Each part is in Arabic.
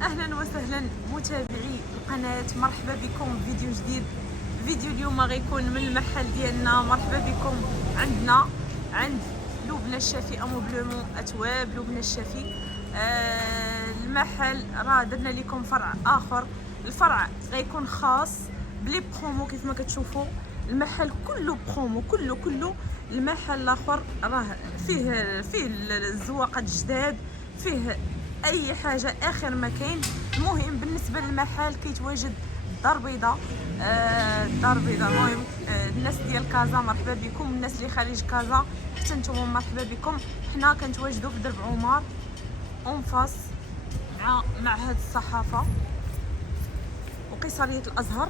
اهلا وسهلا متابعي القناه، مرحبا بكم في فيديو جديد. فيديو اليوم غيكون من المحل ديالنا. مرحبا بكم عند لبنى الشافي اموبلومون اتواب لبنى الشافي. المحل راه درنا لكم فرع اخر. الفرع غيكون خاص بلي برومو كيف ما كتشوفوا. المحل كله برومو، كله. المحل الاخر راه فيه الزواقات جداد، فيه اي حاجه اخر ما كاين. المهم بالنسبه للمحل كيتواجد الدار البيضاء. الدار البيضاء المهم الناس ديال كازا مرحبا بكم، الناس اللي خارج كازا حتى نتوما مرحبا بكم. حنا كنتواجدوا في درب عمر اون فاس مع معهد الصحافه وقيصريه الازهر.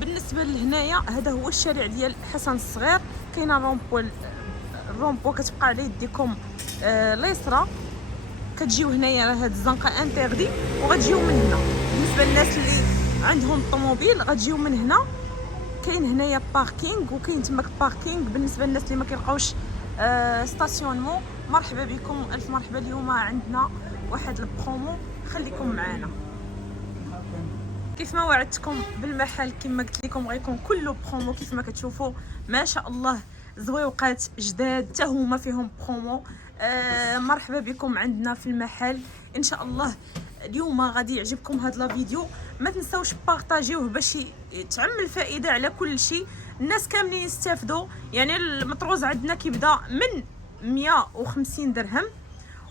بالنسبه لهنايا هذا هو الشارع ديال حسن الصغير. كاينه الرومبو كتبقى على يديكم اليسرى. كتجيو هنايا راه هاد الزنقه انتردي وغتجيو من هنا. بالنسبه للناس اللي عندهم الطوموبيل غتجيو من هنا. كاين هنايا باركينغ وكاين تماك باركينغ. بالنسبه للناس اللي ما كيلقاوش ستاسيونمون مرحبا بكم، الف مرحبا. اليوم عندنا واحد البرومو، خليكم معنا. كيف ما وعدتكم بالمحل كما قلت لكم غيكون كله برومو كيف ما كتشوفوا. ما شاء الله زويوقات جداد حتى هما فيهم برومو. مرحبا بكم عندنا في المحل ان شاء الله. اليوم غادي يعجبكم هذا الفيديو، ما تنساوش بارطاجيوه باش تعم الفائده على كل شيء، الناس كاملين يستافدوا. يعني المطروز عندنا كيبدا من 150 درهم،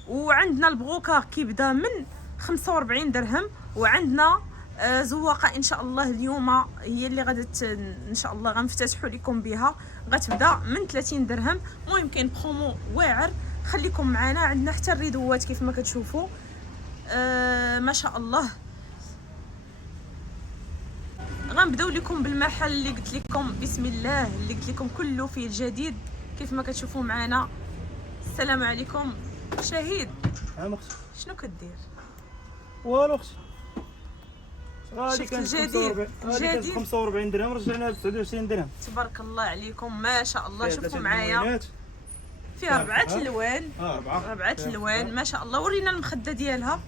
وعندنا البغوكا كيبدا من 45 درهم، وعندنا زواقه ان شاء الله اليوم هي اللي غادي ان شاء الله غنفتتحوا لكم بها، غتبدا من 30 درهم. المهم كاين برومو واعر، خليكم معنا. عندنا حتى الريدوات كيف ما كتشوفوا. ما شاء الله. غنبداو لكم بالمحل اللي قلت لكم بسم الله، اللي قلت لكم كله فيه الجديد كيف ما كتشوفوا معنا. السلام عليكم شهيد. اختي شنو كدير؟ والو اختي، شفت الجديد 45 درهم رجعناها ب 29 درهم. تبارك الله عليكم ما شاء الله. شوفوا معايا فيها 4 الوان. 4 الوان ما شاء الله. ورينا المخده ديالها.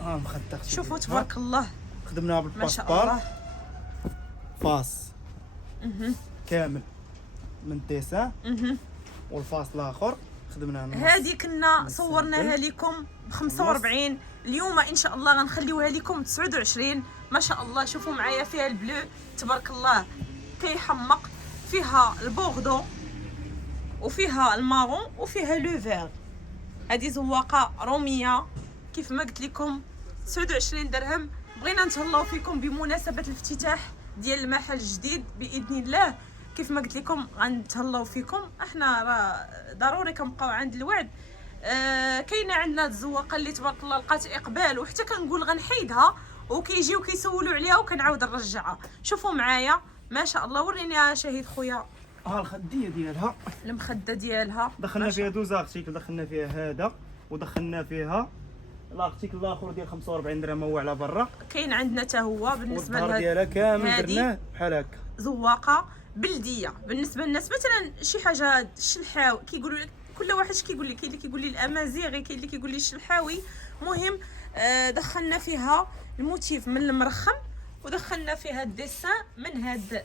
مخده شوفوا تبارك الله. خدمناها بالباسبار فاس كامل من ديسان. والفاس الاخر خدمناها هذه كنا صورناها لكم ب 45. اليوم ان شاء الله غنخليوها لكم ب 29. ما شاء الله. شوفوا معايا فيها البلو تبارك الله كيحمق، فيها البوردو وفيها المارون وفيها لو فير. هذه زواقه روميه كيف ما قلت لكم 29 درهم. بغينا نتهلاو فيكم بمناسبه الافتتاح ديال المحل الجديد باذن الله. كيف ما قلت لكم غنتهلاو فيكم، احنا راه ضروري كنبقاو عند الوعد. كاينه عندنا الزواقه اللي تبارك الله لقات اقبال، وحتى كنقول غنحيدها وكيجيو كيسولوا عليها وكنعاود نرجعها. شوفوا معايا ما شاء الله. وريني يا شهيد خويا الخديه ديالها، المخده ديالها. دخلنا فيها دوز ارتيكل، دخلنا فيها هذا ودخلنا فيها الارتيكل الاخر ديال 45 درهم هو على برا. كاين عندنا حتى هو بالنسبه لهذا ديالها كامل درناه بحال هكا زواقه بلديه. بالنسبه للناس مثلا شي حاجه الشلحاوي كيقولوا كل واحد كيقول لي، كاين اللي كيقول لي الامازيغي، كاين اللي كيقول لي الشلحاوي. مهم دخلنا فيها الموتيف من المرخم، ودخلنا فيها الديسان من هاد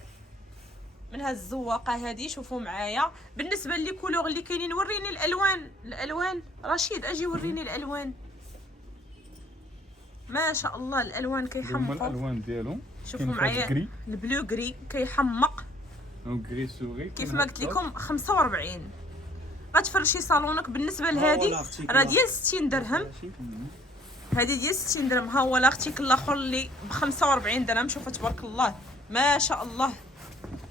الزواقه هذه. شوفوا معايا بالنسبه لي كولور اللي كاينين. وريني الالوان رشيد، اجي وريني الالوان. ما شاء الله الالوان كيحمقوا. الالوان ديالهم شوفوا معايا البلو غري كيحمق غري سوري كيف ما قلت لكم 45. غتفرشي صالونك. بالنسبه لهذه راه ديال 60 درهم. هذه ديال 60 درهم. ها هو الارتيكل الاخر اللي ب 45 درهم. شوفوا تبارك الله ما شاء الله.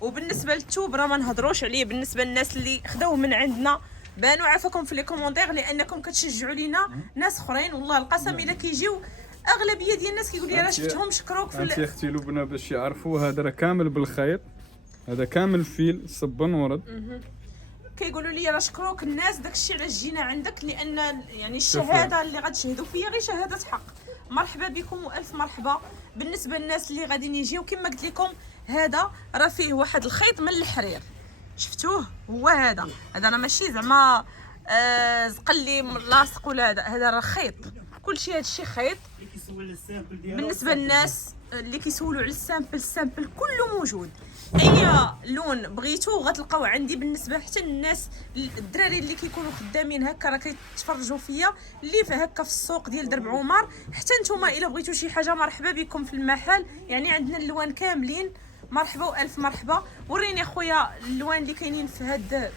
وبالنسبه للثوب راه ما نهضروش عليه. بالنسبه للناس اللي خداوه من عندنا بانوا عافاكم في لي كومونتير، لانكم كتشجعوا لينا ناس اخرين. والله القسم الا كيجيو اغلبيه ديال الناس كيقول لي راه شفتهم شكروك في انت اختي لبنى باش يعرفوا هذا راه كامل بالخيط، هذا كامل فيل صبن ورد. كيقولوا لي راه شكروك الناس داكشي علاش جينا عندك، لان يعني الشهاده اللي غتشهدوا فيا غير شهاده حق. مرحبا بكم والف مرحبا. بالنسبه للناس اللي غاديين يجيو كما قلت لكم هذا راه فيه واحد الخيط من الحرير. شفتوه هو هذا راه ماشي زعما زقلي لاصق ولا هذا راه خيط كلشي هادشي خيط. اللي كيسول السامبل ديالو بالنسبه للناس اللي كيسولوا على السامبل كله موجود. اي لون بغيتو غتلقاو عندي. بالنسبه حتى للناس الدراري اللي كيكونوا خدامين هكا راه كيتفرجوا فيا اللي في هكا في السوق ديال درب عمر، حتى نتوما الا بغيتو شي حاجه مرحبا بكم في المحل. يعني عندنا اللوان كاملين. مرحبا والف مرحبا. وريني اخويا اللوان اللي كاينين في هاد،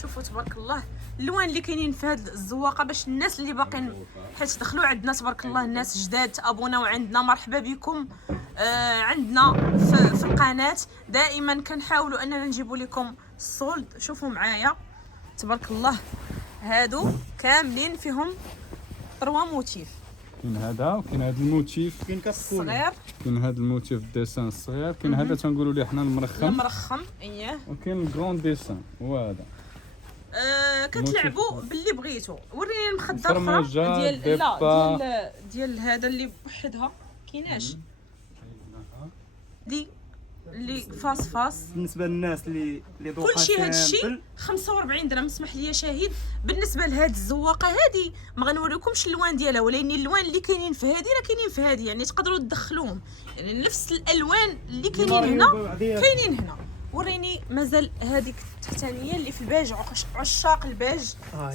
شوفوا تبارك الله اللوان اللي كاينين في هاد الزواقه باش الناس اللي باقين، حيت دخلوا عندنا تبارك الله الناس جداد تابوناو عندنا. مرحبا بكم عندنا في القناه. دائما كنحاولوا اننا نجيبوا لكم السولد. شوفوا معايا تبارك الله هادو كاملين فيهم 3 موتيف. كاين هذا وكاين هذا الموتيف كاين كتكون صغير، كاين هذا الموتيف الديسان الصغير، كاين هذا تنقولوا ليه حنا المرخم، المرخم اييه. وكاين الكروند ديسان هو هذا. كتلعبوا باللي بغيتو. وريني المخده اخرى الفرماجة، ديال ديبا. لا ديال هذا اللي بوحدها كايناش دي اللي فاس. بالنسبه للناس اللي ذوقها كلشي هذا الشيء سامبل 45 درهم. اسمح لي شهيد. بالنسبه لهاد الزواقه هذه ما غنوريكمش اللوان ديالها، ولكن اللوان اللي كاينين في هذه راه كاينين في هذه، يعني تقدروا تدخلوهم. يعني نفس الالوان اللي كاينين هنا كاينين هنا. وريني مازال هذيك التحتانيه اللي في البيج. عشاق البيج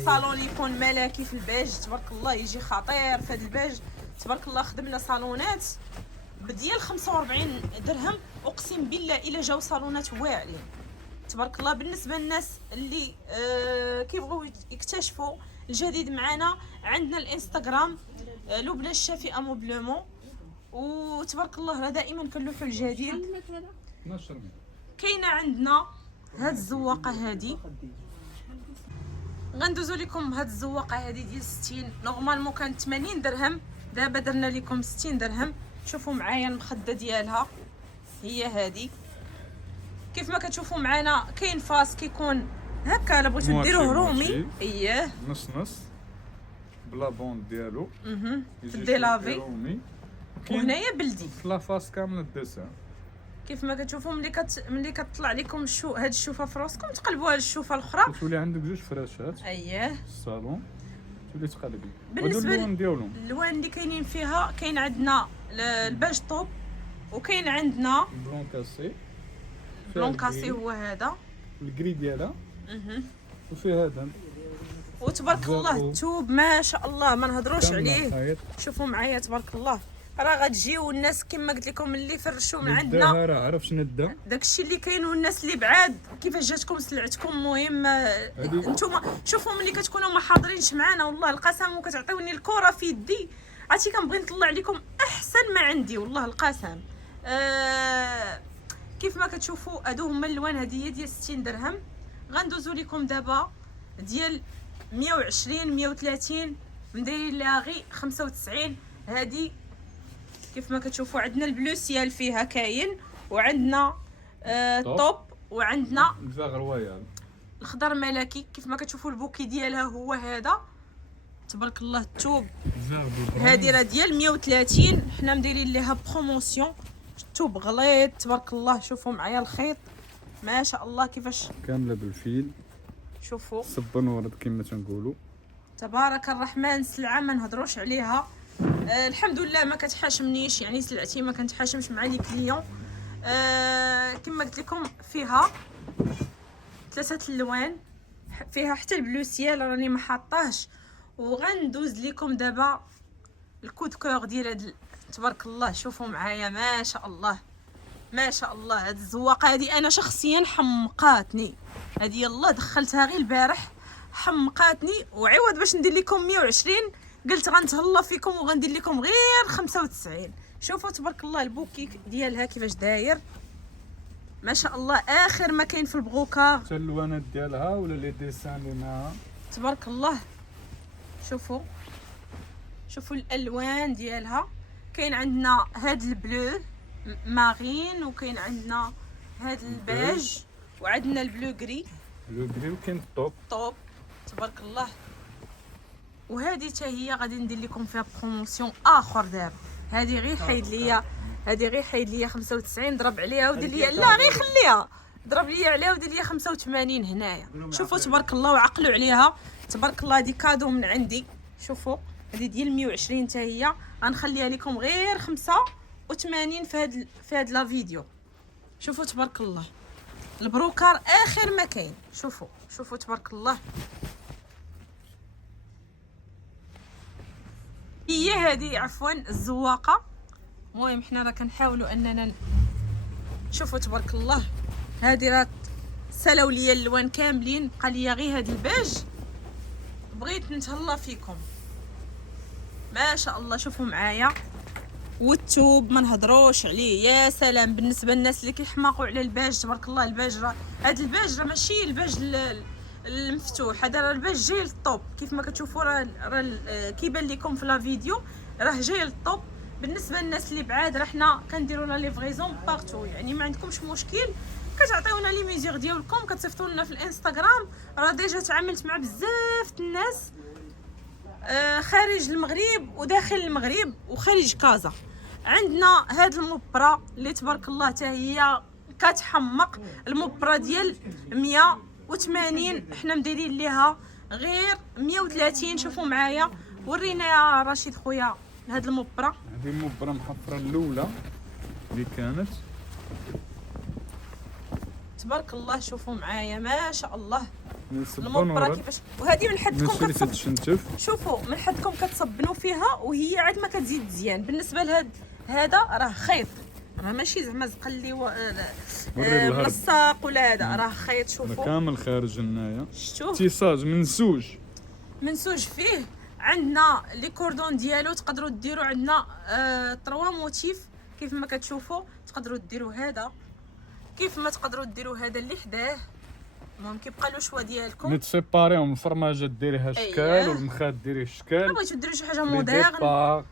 صالون يكون ملكي في البيج تبارك الله، يجي خطير في هذا البيج تبارك الله. خدمنا صالونات بديال 45 درهم. اقسم بالله الا جاو صالونات واعرين تبارك الله. بالنسبه للناس اللي كيبغيو يكتشفوا الجديد معنا، عندنا الانستغرام لبنى الشافئه موبلومون. وتبارك الله راه دائما كنلوحوا الجديد. كاينه عندنا هاد الزواقه هادي. غندوزو لكم هاد الزواقه هادي ديال 60. نورمالمون كانت 80 درهم، دابا درنا لكم 60 درهم. شوفوا معايا المخده ديالها هي هادي. كيف ما كتشوفوا معنا كاين فاس كيكون هكا الا بغيتو ديروه رومي اييه نص نص بلا بوند ديالو في الديلافي. رومي. وهنايا بلدي في لافاس كامل الديسان. كيف ما كتشوفوا ملي كتطلع لكم هاد الشوفه في راسكم تقلبوها للشوفه الاخرى. تولي عندك جوج فراشات اييه الصالون، تولي تقلبي. بالنسبه اللون ديالهم اللوان اللي كاينين فيها، كاين عندنا الباج طوب، وكاين عندنا بلون كاسي. بلون كاسي هو هذا الكري ديالها. وفي هذا وتبارك الله الثوب ما شاء الله ما نهضروش عليه. خيط. شوفوا معايا تبارك الله راه غتجيو الناس كما قلت لكم اللي فرشوا من عندنا نداها راه عرف شنو دا داكشي اللي كاين. والناس اللي بعاد كيفاش جاتكم سلعتكم. المهم نتوما شوفوا ملي كتكونوا ما حاضرينش معنا والله القسم وكتعطيوني الكره في يدي، عرفتي كنبغي نطلع لكم احسن ما عندي والله القسم. كيف ما كتشوفوا هادو هما اللوان. هذه هي ديال 60 درهم. غندوزو لكم دابا ديال 120 130 مدايرين لها غير 95. هذه كيف ما كتشوفوا عندنا البلو سيال فيها كاين، وعندنا طوب، وعندنا الفاغ رويال الخضر ملكي. كيف ما كتشوفوا البوكي ديالها هو هذا تبارك الله. الثوب هذه راه ديال 130، حنا مدايرين ليها بروموسيون. الثوب غليظ تبارك الله. شوفوا معايا الخيط ما شاء الله كيفاش كامله بالفيل. شوفوا صبن ورد كما تنقولوا تبارك الرحمن. سلعه ما نهضروش عليها. الحمد لله ما كتحاشمنيش، يعني سلعتي ما كنتحاشمش مع لي كليون. كما قلت لكم فيها 3 الوان، فيها حتى البلو سيال راني ما حاطاهش. وغندوز لكم دابا الكود كور ديال هاد تبارك الله. شوفوا معايا ما شاء الله ما شاء الله. هاد الزواقه هادي انا شخصيا حمقاتني. هادي يلا دخلتها غير البارح حمقاتني. وعوض باش ندير لكم 120 قلت غنتهلا فيكم وغندير لكم غير 95. شوفوا تبارك الله البوكي ديالها كيفاش داير ما شاء الله. اخر ما كاين في البغوكا حتى اللوانات ديالها ولا لي ديسان اللي معاها تبارك الله. شوفوا الالوان ديالها. كاين عندنا هاد البلو مارين، وكاين عندنا هاد البيج، وعندنا البلو غري وكاين طوب تبارك الله. وهذه حتى هي غادي ندير لكم فيها بروموسيون اخر دابا. هذه غير حيد ليا 95 ضرب عليها ودير ليا لا غير خليها ضرب ليا عليها ودير ليا 85 هنايا. شوفوا تبارك الله وعقلوا عليها تبارك الله. هذه كادو من عندي. شوفوا هذه ديال 120 حتى هي غنخليها لكم غير 85 في هاد لا فيديو. شوفوا تبارك الله البروكار اخر ما كاين. شوفوا تبارك الله. هي هذه عفوا الزواقه. المهم حنا راه كنحاولوا اننا شوفوا تبارك الله. هذه راه سلاو ليا اللوان كاملين، بقى ليا غير هذا البيج. بغيت نتهلا فيكم ما شاء الله. شوفوا معايا والثوب ما نهضروش عليه، يا سلام. بالنسبه للناس اللي كيحماقوا على الباج تبارك الله، الباج راه هذا الباج راه ماشي الباج المفتوح، هذا راه الباج جاي للطوب كيف ما كتشوفوا. راه كيبان لكم في لا فيديو راه جاي للطوب. بالنسبه للناس اللي بعاد راه حنا كنديروا لا ليفريزون بارتو، يعني ما عندكمش مشكل. كتعطيونا لي ميزور ديالكم، كتصيفطوا لنا في الانستغرام. راه ديجا تعاملت مع بزاف الناس خارج المغرب وداخل المغرب وخارج كازا. عندنا هاد المبرة اللي تبارك الله حتى هي كتحمق. المبرة ديال 180 حنا مديرين ليها غير 130. شوفوا معايا، ورينا يا رشيد خويا هاد المبرة. هذه المبرة محفرة الاولى اللي كانت تبارك الله. شوفوا معايا ما شاء الله المبرة المبرة كيفاش. وهذه من حدكم ماشي اللي تتشنتف. شوفوا من حدكم كتصبنوا فيها وهي عاد ما كتزيد مزيان. بالنسبه لهاد هذا راه خيط، راه ماشي زعما زقلي ملصق ولا هذا، راه خيط. شوفوا كامل خارج هنايا، شفتوه اتصاج منسوج فيه. عندنا لي كوردون ديالو تقدروا ديروا عندنا 3 موتيف كيف ما كتشوفوا. تقدروا ديروا هذا كيف ما تقدروا ديروا هذا اللي حداه. المهم كيبقى له شوا ديالكم. نتسيباريهم الفرماجه ديريها شكال والمخاد ديريه شكال. بغيتو ديروا شي حاجه موديرن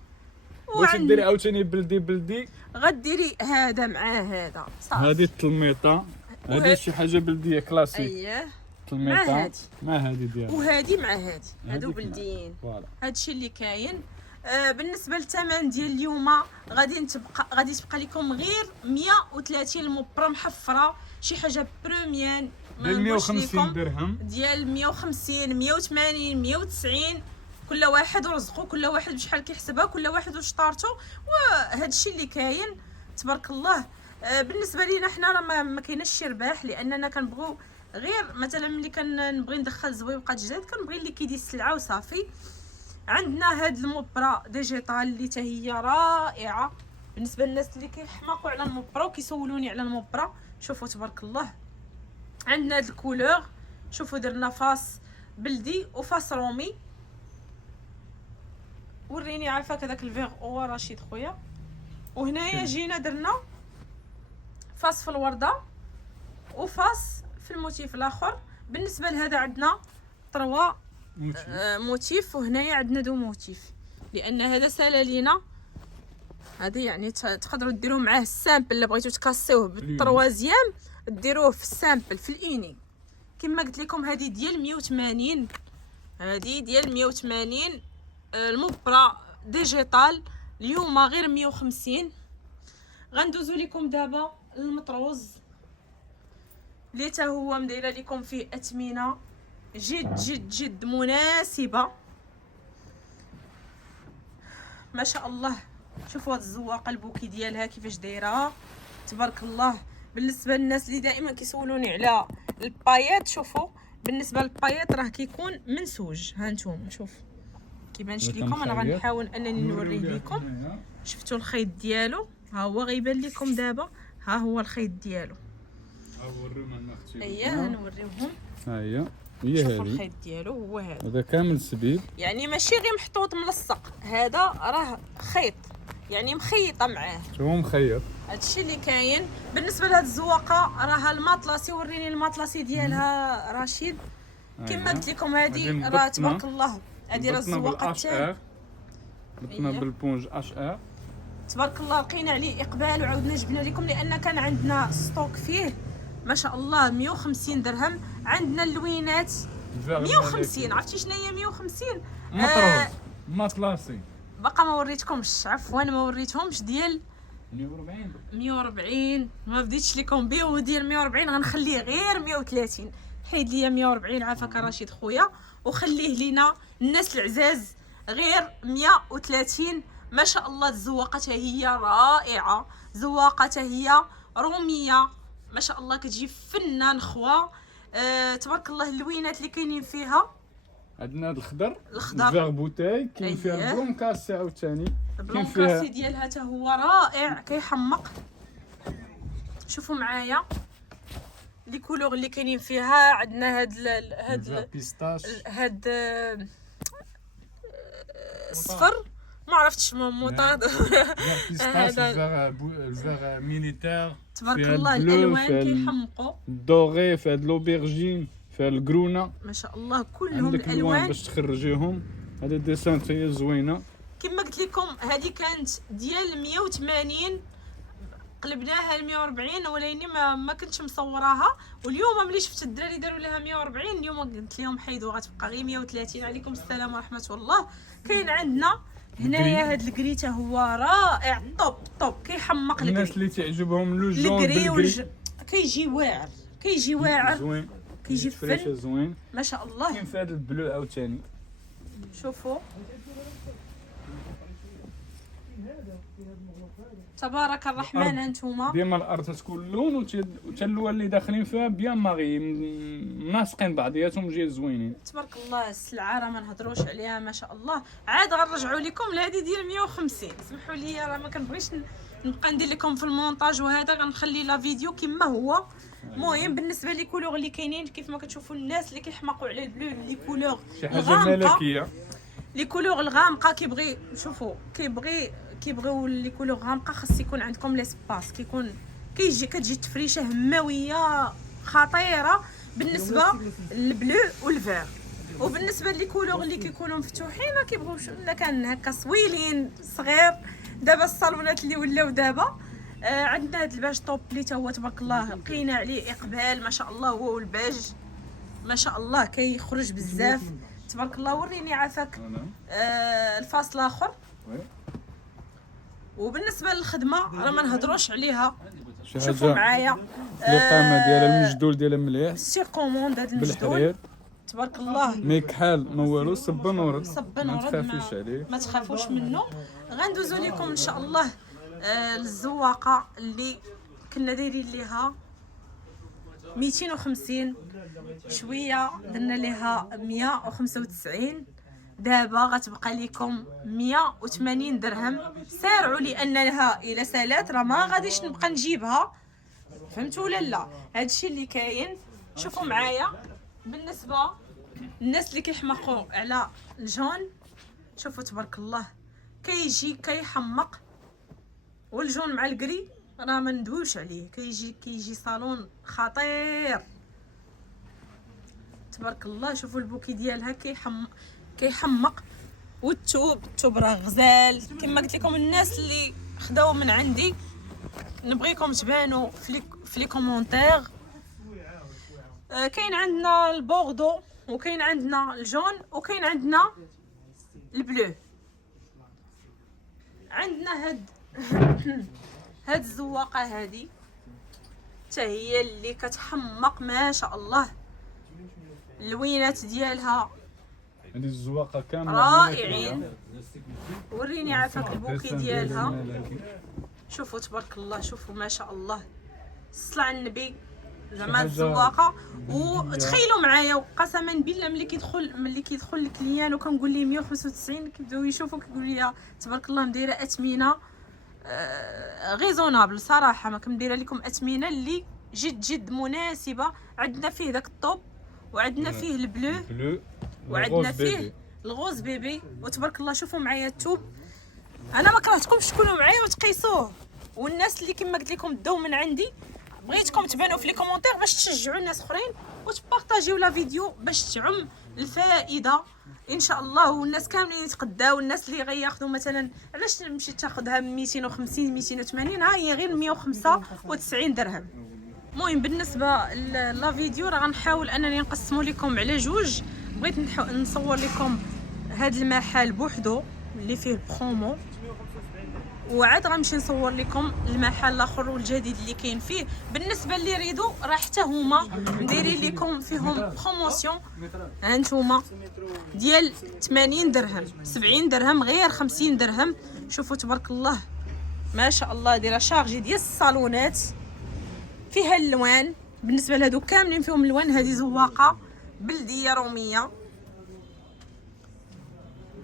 بغيتي ديري عاوتاني بلدي غديري هذا مع هذا صافي. هذه التلميطه، هذه شي حاجه بلديه كلاسيك. اييه تلميطه مع هذه ديالها وهذه مع هذه، هادو بلديين. هادشي اللي كاين. بالنسبه للثمن ديال اليوم غادي تبقى لكم غير 130 المبرة محفره، شي حاجه بروميان ديال 150 درهم، ديال 150 180 190. كل واحد ورزقو، كل واحد بشحال كيحسبها، كل واحد واش طارتو. وهذا الشيء اللي كاين تبارك الله. بالنسبه لينا حنا راه ما كايناش شي رباح، لاننا كنبغيو غير مثلا ملي كنبغي ندخل زويوقات جداد كنبغي اللي كيدي السلعه وصافي. عندنا هاد المبرة ديجيتال اللي حتى هي رائعه بالنسبه للناس اللي كيحماقوا على المبرة وكيسولوني على المبرة. شوفوا تبارك الله عندنا هاد الكولور. شوفوا درنا فاس بلدي وفاس رومي. وريني عافاك هذاك الفيغ او رشيد خويا. وهنايا جينا درنا فاس في الورده وفاس في الموتيف الاخر. بالنسبه لهذا عندنا 3 موتيف وهنايا عندنا 2 موتيف، لان هذا سال لينا. هذه يعني تقدروا ديروا معاه السامبل الا بغيتو تكاسيوه بالتروازيام ديروه في السامبل في الاني. كما قلت لكم هذه ديال 180، هذه ديال 180 المبرة ديجيتال اليوم غير 150. غندوزو لكم دابا المطروز اللي حتى هو مدايره لكم فيه اثمنه جد جد جد مناسبه ما شاء الله. شوفوا هاد الزواقه البوكي ديالها كيفاش دايره تبارك الله. بالنسبه للناس اللي دائما كيسولوني على البايات، شوفوا بالنسبه للبايات راه كيكون منسوج. ها نتوما شوف كيبانش لكم، انا غنحاول انني نوريه لكم. شفتوا الخيط ديالو، ها هو غيبان لكم دابا، ها هو الخيط ديالو. اييه نوريوهم. ها هي شوفوا هذه الخيط ديالو هو هذا كامل سبيل، يعني ماشي غير محطوط ملصق، هذا راه خيط يعني مخيطه معاه. هو مخيط. هادشي اللي كاين. بالنسبه لهاد الزواقه راها الماطلاسي. وريني الماطلاسي ديالها رشيد. كما قلت لكم هذه راه تبارك الله، هذه راه الزواقه تاعها بطنا بالبونج اش ار تبارك الله. لقينا عليه اقبال وعاودنا جبنا لكم لان كان عندنا ستوك فيه ما شاء الله. 150 درهم. عندنا اللوينات 150. عرفتي شنو هي 150 مطروز ماطلاسي. باقا ما وريتكمش، عفوا ما وريتهمش. ديال 140 ما بديتش لكم به. وديال 140 غنخليه غير 130. حيد ليا 140 عافاك رشيد خويا وخليه لينا الناس العزاز. غير 130. ما شاء الله الزواقه هي رائعه، زواقه هي روميه ما شاء الله، كتجي فنان خوا. تبارك الله اللوينات اللي كاينين فيها. عندنا هذا الخضر الخضر. فيغ بوتاي، كاين فيها أييه. البلون كاسي عاوتاني، كاين البلون فيها كاسي ديالها حتى هو رائع كيحمق. شوفوا معايا لي كولور اللي كاينين فيها. عندنا هاد بيستاش، هاد الصفر ما عرفتش موطاد. بيستاش، الفيغ ميليتير، تبارك فيها الله البلو، الالوان فيها كيحمقوا الدوغي، فيها لوبيرجين، فيها الكرونا. ما شاء الله كلهم عندك الوان الالوان. باش تخرجيهم. هذا ديسان هي زوينه. كما قلت لكم هذه كانت ديال 180 قلبناها ل 140 ولكن ما كنتش مصوراها. واليوم ملي شفت الدراري داروا لها 140 اليوم قلت لهم حيدوا غتبقى غير 130. عليكم السلام ورحمه الله. كاين عندنا هنايا هاد الكريته هو رائع طوب كيحمق. الناس اللي تعجبهم لو جون الكري كيجي واعر، كيجي واعر، زوين، كيجي فريشه فن زوين. ما شاء الله. كاين في هذا البلو عاوتاني. شوفوا تبارك الرحمن. انتوما ديما الارض تكون لون وتا اللوان اللي داخلين فيها بيان ماغي مناسقين بعضياتهم جاي زوينين. تبارك الله السلعه راه ما نهضروش عليها ما شاء الله. عاد غنرجعوا لكم لهذه ديال 150. سمحوا لي راه ما كنبغيش نبقى ندير لكم في المونتاج وهذا، غنخلي لا فيديو كما هو. المهم بالنسبه لي كولور اللي كاينين كيف ما كتشوفوا الناس اللي كيحمقوا على البلو، لي كولور شي حاجه ملكيه. لي كولور الغامقه كيبغي شوفوا كيبغيو لي كولور غامقه. خاص يكون عندكم ليسباس، كتجي التفريشه هماويه خطيره بالنسبه للبلو والفير. وبالنسبه لي كولور اللي كيكونوا مفتوحين كيبغيو لا كان هكا صويلين صغير. دابا الصالونات اللي ولاو دابا عندنا هذا الباج طوب اللي تا هو تبارك الله لقينا عليه اقبال ما شاء الله. هو والباج ما شاء الله كيخرج بزاف تبارك الله. وريني عافاك الفاصل الاخر. وبالنسبه للخدمه راه ما نهضروش عليها. شوفوا معايا القامه ديالها المجدول ديالها مليح، سير كوموند هذا المجدول بالحرير تبارك الله. ما يكحال ما والو، صبن ورد، صبن ما ورد، تخافيش عليه، ما تخافوش منه. غندوزو لكم ان شاء الله الزواقه اللي كنا دايرين ليها 250 شويه درنا ليها 195. دابا غتبقى لكم 180 درهم. سارعوا لانها الى سالات راه ما غاديش نبقى نجيبها، فهمتوا ولا لا؟ هادشي اللي كاين. شوفوا معايا بالنسبه الناس اللي كيحمقوا على الجون، شوفوا تبارك الله كيجي كيحمق. والجون مع الكري راه ما ندويوش عليه، كيجي صالون خطير تبارك الله. شوفوا البوكي ديالها كيحمق. والثوب راه غزال كما قلت لكم. الناس اللي خداو من عندي نبغيكم تبانوا في لي كومونتير. كاين عندنا البوردو وكاين عندنا الجون وكاين عندنا البلو. عندنا هاد الزواقه هذه حتى هي اللي كتحمق ما شاء الله. اللوينات ديالها هذه الزواقه كامله رائعين. وريني عافاك البوكي ديالها. شوفوا تبارك الله، شوفوا ما شاء الله. الصلاة على النبي زعما الزواقه. وتخيلوا معايا قسما بالله ملي كيدخل الكليان وكنقول ليه 195 كيبداو يشوفوا كيقولوا لي تبارك الله مديره اثمنه غيزونابل صراحه. ما كندير لكم اثمنه اللي جد مناسبه. عندنا فيه داك الطوب وعندنا فيه البلو وعندنا فيه الغوز بيبي. وتبارك الله شوفوا معايا الثوب. انا ما كرهتكمش تكونوا معايا وتقيسوه. والناس اللي كما قلت لكم داو من عندي بغيتكم تبانوا في لي كومونتير باش تشجعوا الناس اخرين وتبارطاجيو لا فيديو باش تعم الفائده ان شاء الله. والناس كاملين يتقداو. الناس اللي غياخذوا مثلا علاش تمشي تاخذها 250 280 ها هي غير 195 درهم. المهم بالنسبه لا فيديو راه غنحاول انني نقسمو لكم على جوج. بغيت نصور لكم هذا المحل بوحدو اللي فيه البرومو وعاد غنمشي نصور لكم المحل الاخر والجديد اللي كاين فيه. بالنسبه اللي يريدوا راه حتى هما مديرين لكم فيهم بروموسيون، ها نتوما ديال 80 درهم 70 درهم غير 50 درهم. شوفوا تبارك الله ما شاء الله، دايره شارجي ديال الصالونات فيها اللوان. بالنسبه لهادو كاملين فيهم اللوان، هذه زواقه بلديه روميه،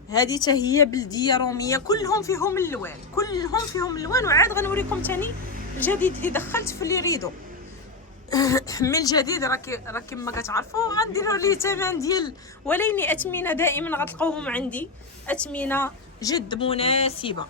هذه حتى هي بلديه روميه، كلهم فيهم اللوان كلهم فيهم اللوان. وعاد غنوريكم ثاني الجديد اللي دخلت في اللي يريدوا. من الجديد راه كما كتعرفوا غنديروا ليه ثمن ديال، ولكن اثمنه دائما غتلقاوهم عندي اثمنه جد مناسبه.